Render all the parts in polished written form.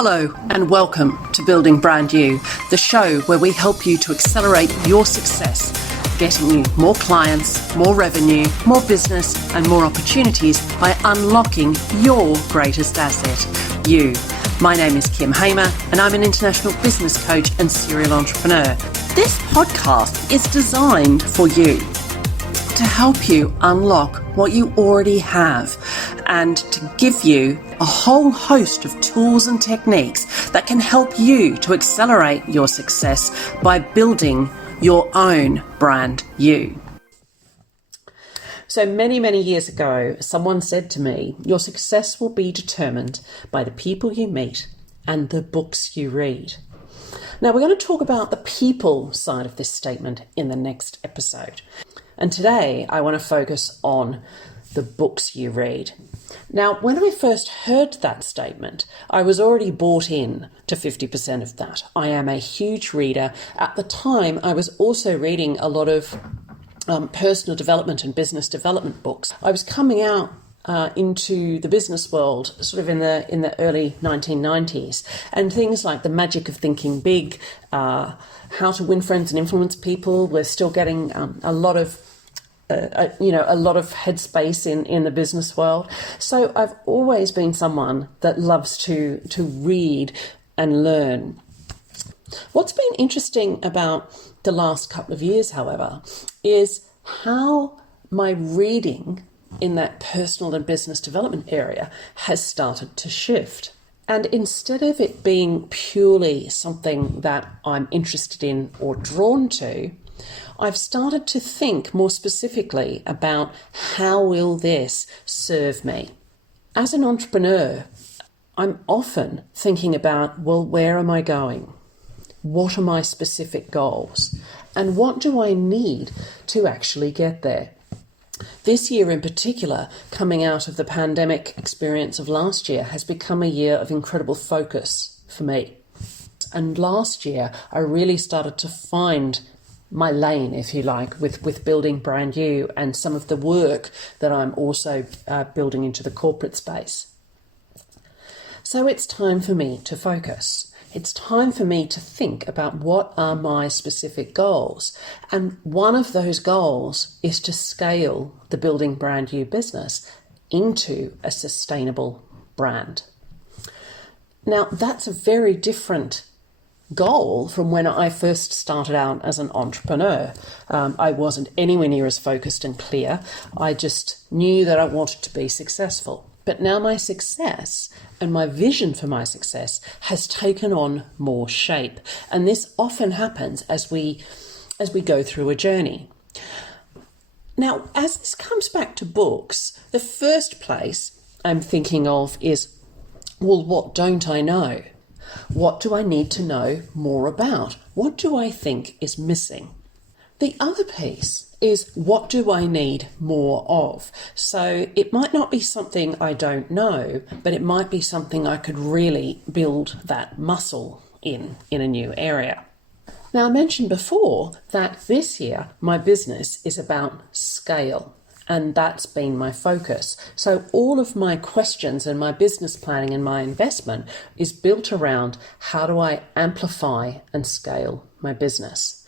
Hello and welcome to Building Brand You, the show where we help you to accelerate your success, getting you more clients, more revenue, more business and more opportunities by unlocking your greatest asset, you. My name is Kim Hamer and I'm an international business coach and serial entrepreneur. This podcast is designed for you to help you unlock what you already have and to give you a whole host of tools and techniques that can help you to accelerate your success by building your own brand you. So many years ago, someone said to me, your success will be determined by the people you meet and the books you read. Now we're going to talk about the people side of this statement in the next episode. And today I want to focus on the books you read. Now, when I first heard that statement, I was already bought in to 50% of that. I am a huge reader. At the time, I was also reading a lot of personal development and business development books. I was coming out into the business world sort of in the early 1990s, and things like The Magic of Thinking Big, How to Win Friends and Influence People were still getting a lot of headspace in the business world. So I've always been someone that loves to read and learn. What's been interesting about the last couple of years, however, is how my reading in that personal and business development area has started to shift. And instead of it being purely something that I'm interested in or drawn to, I've started to think more specifically about how will this serve me. As an entrepreneur, I'm often thinking about, well, where am I going? What are my specific goals? And what do I need to actually get there? This year in particular, coming out of the pandemic experience of last year, has become a year of incredible focus for me. And last year, I really started to find my lane, if you like, with building brand new and some of the work that I'm also building into the corporate space. So it's time for me to focus. It's time for me to think about what are my specific goals. And one of those goals is to scale the building brand new business into a sustainable brand. Now, that's a very different goal from when I first started out as an entrepreneur. I wasn't anywhere near as focused and clear. I just knew that I wanted to be successful. But now my success and my vision for my success has taken on more shape. And this often happens as we go through a journey. Now, as this comes back to books, the first place I'm thinking of is, well, what don't I know? What do I need to know more about? What do I think is missing? The other piece is, what do I need more of? So it might not be something I don't know, but it might be something I could really build that muscle in a new area. Now, I mentioned before that this year my business is about scale. And that's been my focus. So all of my questions and my business planning and my investment is built around, how do I amplify and scale my business?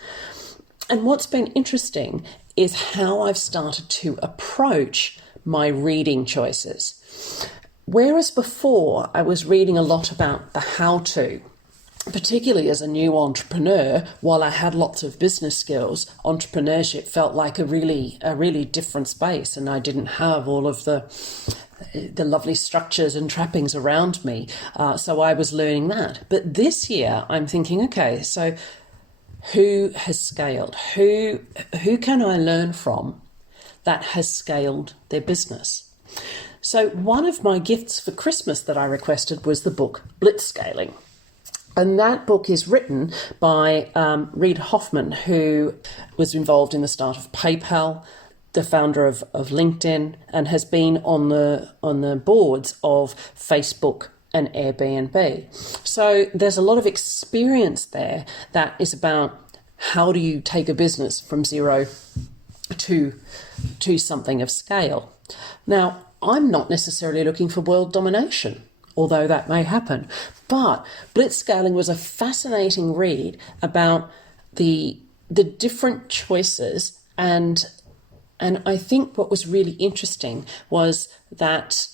And what's been interesting is how I've started to approach my reading choices. Whereas before I was reading a lot about the how-to, particularly as a new entrepreneur, while I had lots of business skills, entrepreneurship felt like a really different space, and I didn't have all of the lovely structures and trappings around me. So I was learning that. But this year I'm thinking, okay, so who has scaled? Who can I learn from that has scaled their business? So one of my gifts for Christmas that I requested was the book Blitzscaling. And that book is written by Reid Hoffman, who was involved in the start of PayPal, the founder of LinkedIn, and has been on the boards of Facebook and Airbnb. So there's a lot of experience there that is about how do you take a business from zero to something of scale. Now, I'm not necessarily looking for world domination although that may happen. But Blitzscaling was a fascinating read about the different choices, and I think what was really interesting was that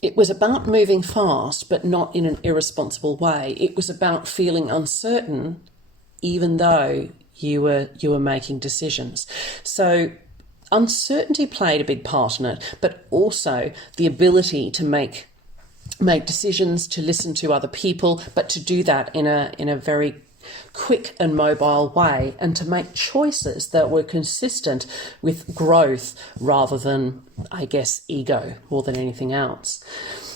it was about moving fast, but not in an irresponsible way. It was about feeling uncertain, even though you were making decisions. So uncertainty played a big part in it, but also the ability to make decisions, to listen to other people, but to do that in a very quick and mobile way, and to make choices that were consistent with growth rather than, I guess, ego more than anything else.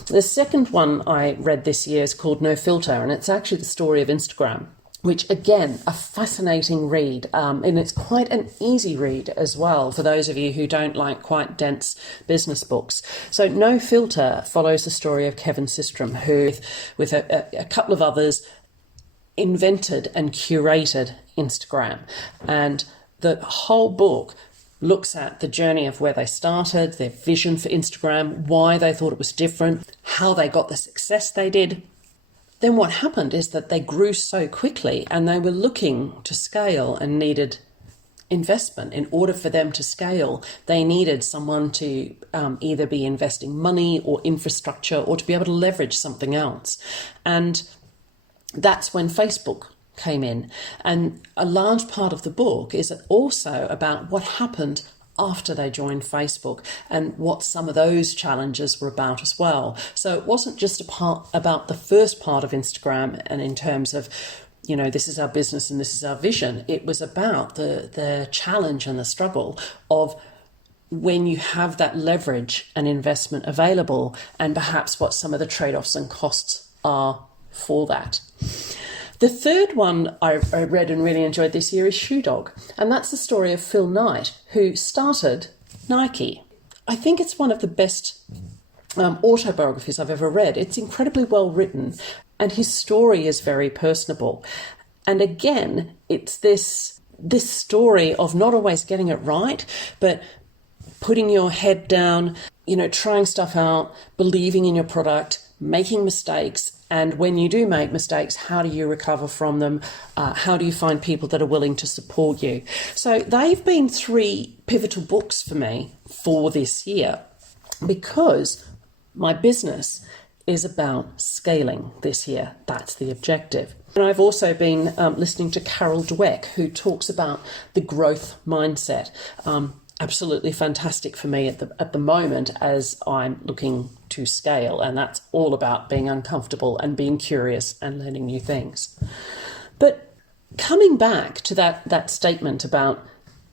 The second one I read this year is called No Filter, and it's actually the story of Instagram, which, again, a fascinating read, and it's quite an easy read as well for those of you who don't like quite dense business books. So No Filter follows the story of Kevin Systrom, who, with a couple of others, invented and curated Instagram. And the whole book looks at the journey of where they started, their vision for Instagram, why they thought it was different, how they got the success they did. Then what happened is that they grew so quickly and they were looking to scale and needed investment. In order for them to scale, they needed someone to either be investing money or infrastructure, or to be able to leverage something else. And that's when Facebook came in. And a large part of the book is also about what happened after they joined Facebook and what some of those challenges were about as well. So it wasn't just about the first part of Instagram, and in terms of, this is our business and this is our vision. It was about the challenge and the struggle of when you have that leverage and investment available, and perhaps what some of the trade-offs and costs are for that. The third one I read and really enjoyed this year is Shoe Dog, and that's the story of Phil Knight, who started Nike. I think it's one of the best autobiographies I've ever read. It's incredibly well written, and his story is very personable. And again, it's this story of not always getting it right, but putting your head down, trying stuff out, believing in your product, making mistakes. And when you do make mistakes, how do you recover from them? How do you find people that are willing to support you? So they've been 3 pivotal books for me for this year, because my business is about scaling this year. That's the objective. And I've also been listening to Carol Dweck, who talks about the growth mindset. Absolutely fantastic for me at the moment as I'm looking to scale, and that's all about being uncomfortable and being curious and learning new things. But coming back to that statement about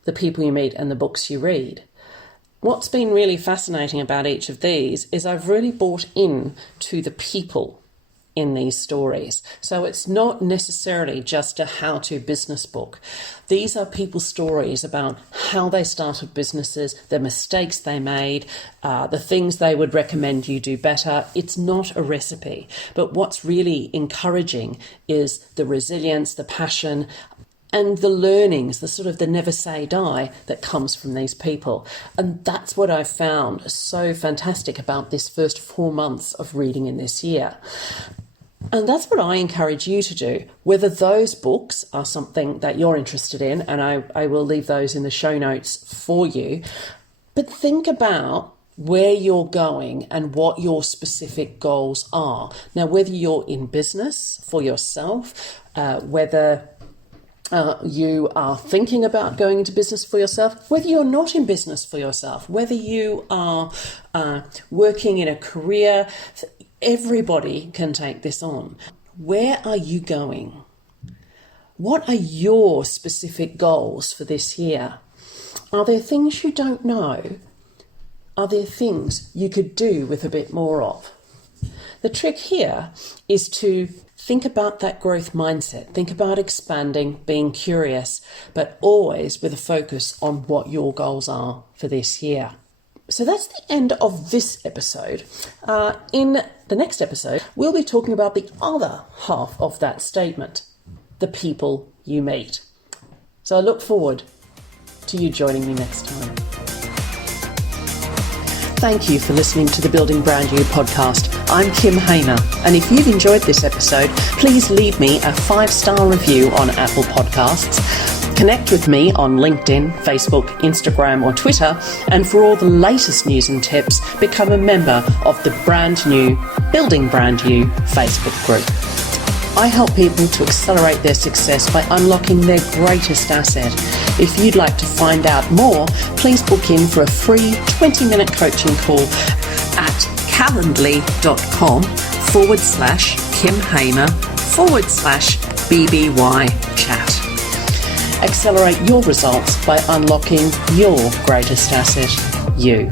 the people you meet and the books you read, what's been really fascinating about each of these is I've really bought in to the people in these stories. So it's not necessarily just a how-to business book. These are people's stories about how they started businesses, the mistakes they made, the things they would recommend you do better. It's not a recipe, but what's really encouraging is the resilience, the passion, and the learnings, the never say die that comes from these people. And that's what I've found so fantastic about this first 4 months of reading in this year. And that's what I encourage you to do, whether those books are something that you're interested in, and I will leave those in the show notes for you. But think about where you're going and what your specific goals are. Now, whether you're in business for yourself, whether you are thinking about going into business for yourself, whether you're not in business for yourself, whether you are working in a career, everybody can take this on. Where are you going? What are your specific goals for this year? Are there things you don't know? Are there things you could do with a bit more of? The trick here is to think about that growth mindset. Think about expanding, being curious, but always with a focus on what your goals are for this year. So that's the end of this episode. In the next episode, we'll be talking about the other half of that statement, the people you meet. So I look forward to you joining me next time. thank you for listening to the Building Brand You podcast. I'm Kim Hayner, and if you've enjoyed this episode, please leave me a 5-star review on Apple Podcasts. Connect with me on LinkedIn, Facebook, Instagram or Twitter, and for all the latest news and tips, become a member of the brand new Building Brand You Facebook group. I help people to accelerate their success by unlocking their greatest asset. If you'd like to find out more, please book in for a free 20-minute coaching call at calendly.com/Kim Hayner/BBY chat. Accelerate your results by unlocking your greatest asset, you.